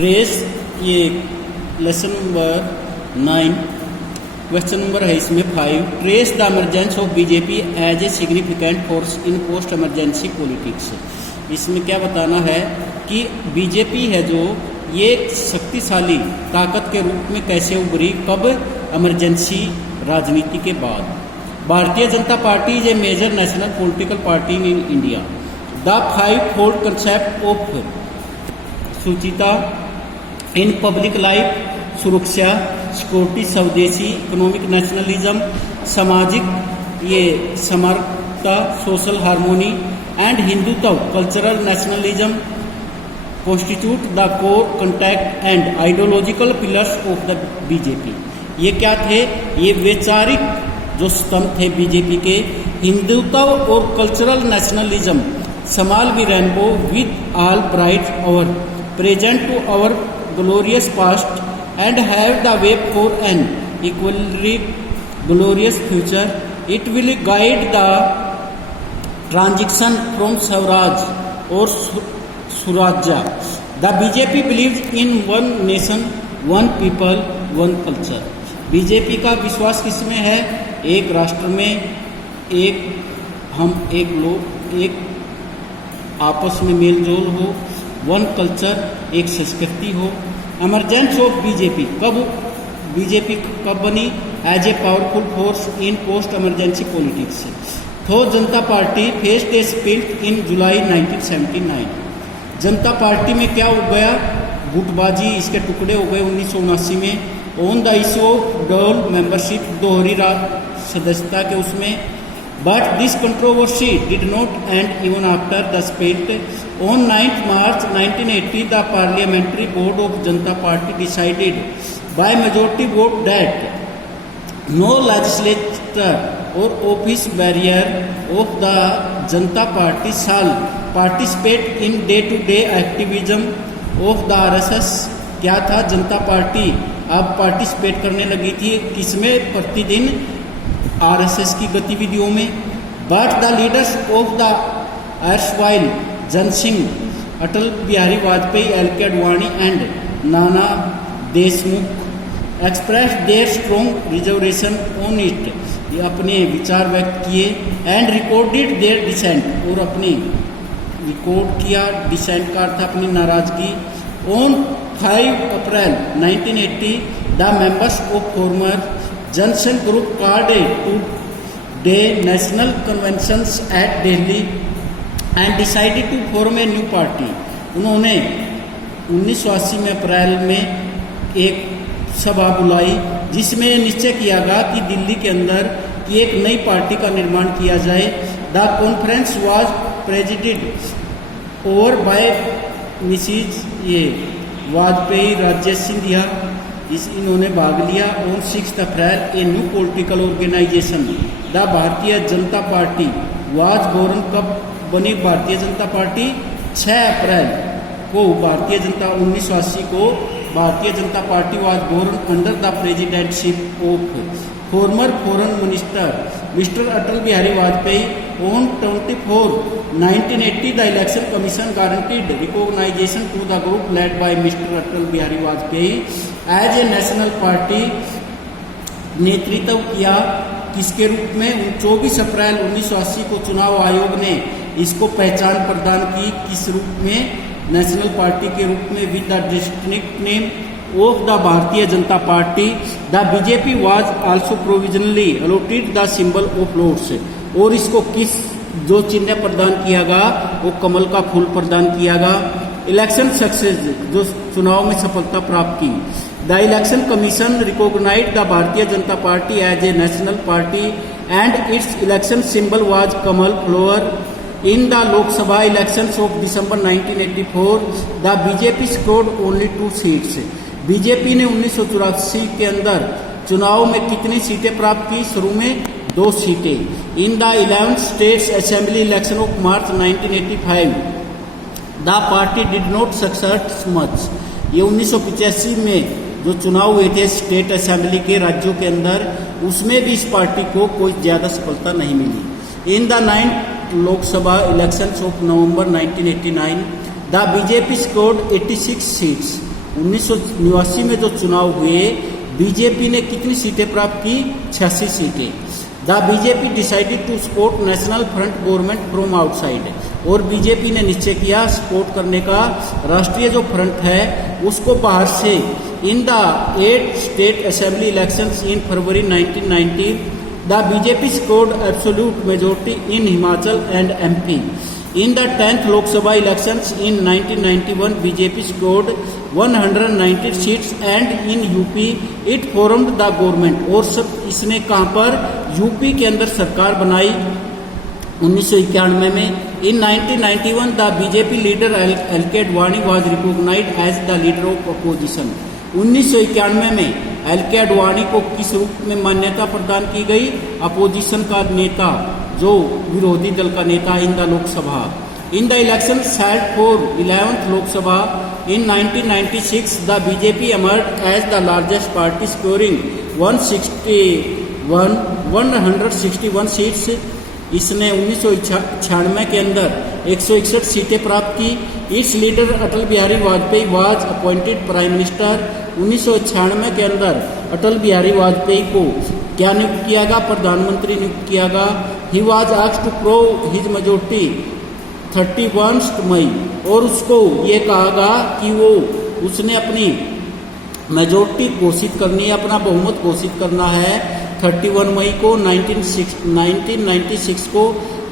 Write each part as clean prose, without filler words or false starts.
Trace, ये lesson number 9, question number है इसमें 5, trace the emergence of BJP as a significant force in post emergency politics. इसमें क्या बताना है कि बीजेपी है जो ये शक्तिशाली ताकत के रूप में कैसे उभरी, कब, इमरजेंसी राजनीति के बाद। Bharatiya Janata party is a major national political party in India. The 5 fold concept of suchita in public life, suraksha, security, swadeshi, economic nationalism, samajik ये samarasta, social harmony and Hindutva, cultural nationalism, constitute the core contact and ideological pillars of the BJP. ये क्या थे? ये वैचारिक जो स्तंभ थे BJP के, हिंदुत्व और कल्चरल नेशनलिज्म, समाल be rainbow with all bright our present to our glorious past and have the way for an equally glorious future. It will guide the transition from Swaraj or Surajya. The BJP believes in one nation, one people, one culture. BJP का विश्वास किसमें है? एक राष्ट्र में, एक हम, एक लोग, एक आपस में मेल जोल हो, वन कल्चर, एक संस्कृति हो। इमरजेंस ऑफ बीजेपी, कब बीजेपी कब बनी? As a powerful force in post emergency politics. तो Janata Party faced a split in July 1979। Janata party में क्या हो गया? गुटबाजी, इसके टुकड़े हो गए 1979 में। On the issue of double membership, दोहरी सदस्यता के उसमें। But this controversy did not end even after the split. On 9th March 1980, the Parliamentary Board of Janata Party decided by majority vote that no legislator or office bearer of the Janata Party shall participate in day-to-day activism of the RSS। क्या था? जनता party अब participate करने लगी थी किसमें? प्रतिदिन RSS की गतिविधियों में। But the leaders of the erstwhile Jan Sangh, Atal Bihari Vajpayee, L K. Advani and Nana Deshmukh expressed their strong reservation on it. ये अपने विचार व्यक्त किए। एंड रिकॉर्डेड देयर डिसेंट, और अपनी रिकॉर्ड किया, डिसेंट का अर्थ अपनी नाराजगी। On 5 April 1980, the members of former Jansangh group called a two-day national convention at Delhi and decided to form a new party। उन्होंने 1980 में अप्रैल में एक सभा बुलाई जिसमें निश्चय किया गया कि दिल्ली के अंदर कि एक नई पार्टी का निर्माण किया जाए। The conference was presided over by Mrs ये वाजपेयी, राजेश सिंधिया, इन्होंने भाग लिया। On 6 April a new political organisation the Bharatiya Janata party was born. कब बनी भारतीय जनता पार्टी? 6 अप्रैल को भारतीय जनता 1980 को Bharatiya Janata party was born under the presidentship of former foreign minister Mr Atal Bihari Vajpayee. On 24 1980 the election commission guaranteed recognisation to the group led by Mr Atal Bihari Vajpayee as a national party. नेतृत्व किया किसके रूप में? 24 अप्रैल 1980 को चुनाव आयोग ने इसको पहचान प्रदान की, किस रूप में? नेशनल पार्टी के रूप में। With the distinct name of the Bharatiya Janata party. The BJP was also provisionally allotted the symbol of lords. और इसको किस जो चिन्ह प्रदान किया गया? वो कमल का फूल प्रदान किया गया। इलेक्शन सक्सेस, जो चुनाव में सफलता प्राप्त की। The election commission recognised the Bharatiya Janata party as a national party and its election symbol was kamal flower. In the Lok Sabha elections of December 1984 the BJP scored only 2 seats. BJP ने 1984 के अंदर चुनाव में कितनी सीटें प्राप्त की? शुरू में 2 सीटें। इन the 11th states assembly election of March 1985 the party did not success much. ये 1985 में जो चुनाव हुए थे स्टेट असेंबली के राज्यों के अंदर, उसमें भी इस पार्टी को कोई ज़्यादा सफलता नहीं मिली। In the 9th Lok Sabha elections of November 1989 the BJP scored 86 seats 1989 में जो चुनाव हुए बीजेपी ने कितनी सीटें प्राप्त की? 86 सीटें। The BJP decided to support national front government from outside, और बीजेपी ने निश्चय किया सपोर्ट करने का राष्ट्रीय जो फ्रंट है उसको बाहर से। In the 8 state assembly elections in February 1990 the BJP scored absolute majority in Himachal and MP. In the 10th Lok Sabha elections in 1991, BJP scored 190 seats and in UP it formed the government। और सब इसने कहाँ पर? UP के अंदर सरकार बनाई 1991 में। In 1991, the BJP leader L.K. Advani was recognized as the leader of opposition। 1991 में L.K. Advani को किस रूप में मान्यता प्रदान की गई? अपोजिशन का नेता, जो विरोधी दल का नेता in the Lok Sabha. In the election held for 11th Lok Sabha in 1996 the BJP emerged as the largest party scoring 161 seats. इसने 1996 के अंदर 161 सीटें प्राप्त की। Its leader Atal Bihari Vajpayee was appointed prime minister. 1996 के अंदर अटल बिहारी वाजपेयी को क्या नियुक्त किया गया? प्रधानमंत्री नियुक्त किया गया। He was asked to prove his majority 31 May, और उसको ये कहा गया कि उसने अपनी मेजोरिटी घोषित करनी है, अपना बहुमत घोषित करना है 31 मई को 1996 को।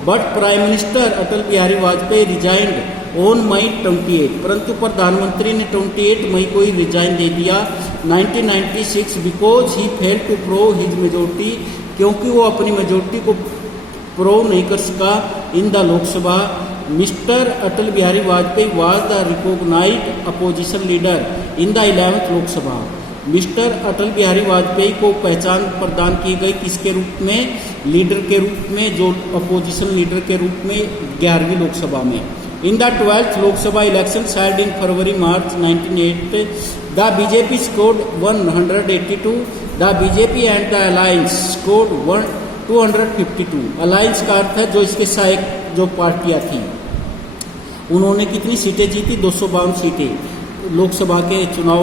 But prime minister Atal Bihari Vajpayee resigned on May 28, परंतु प्रधानमंत्री ने 28 मई को ही रिजाइन दे दिया 1996 because he fail to prove his majority, क्योंकि वो अपनी मेजोरिटी को प्रूव नहीं कर सका in the Lok Sabha. Mister Atal Bihari Vajpayee was the recognized opposition leader in the 11th Lok Sabha. Mister Atal Bihari Vajpayee को पहचान प्रदान की गई किसके रूप में? लीडर के रूप में, जो अपोजिशन लीडर के रूप में 11वीं लोकसभा में। In the 12th Lok Sabha election held in February March 1980 the BJP scored 182, the BJP and the alliance scored 252। Alliance का अर्थ है जो इसके सहायक जो पार्टियां थी, उन्होंने कितनी सीटें जीती? 252 सीटें लोकसभा के चुनाव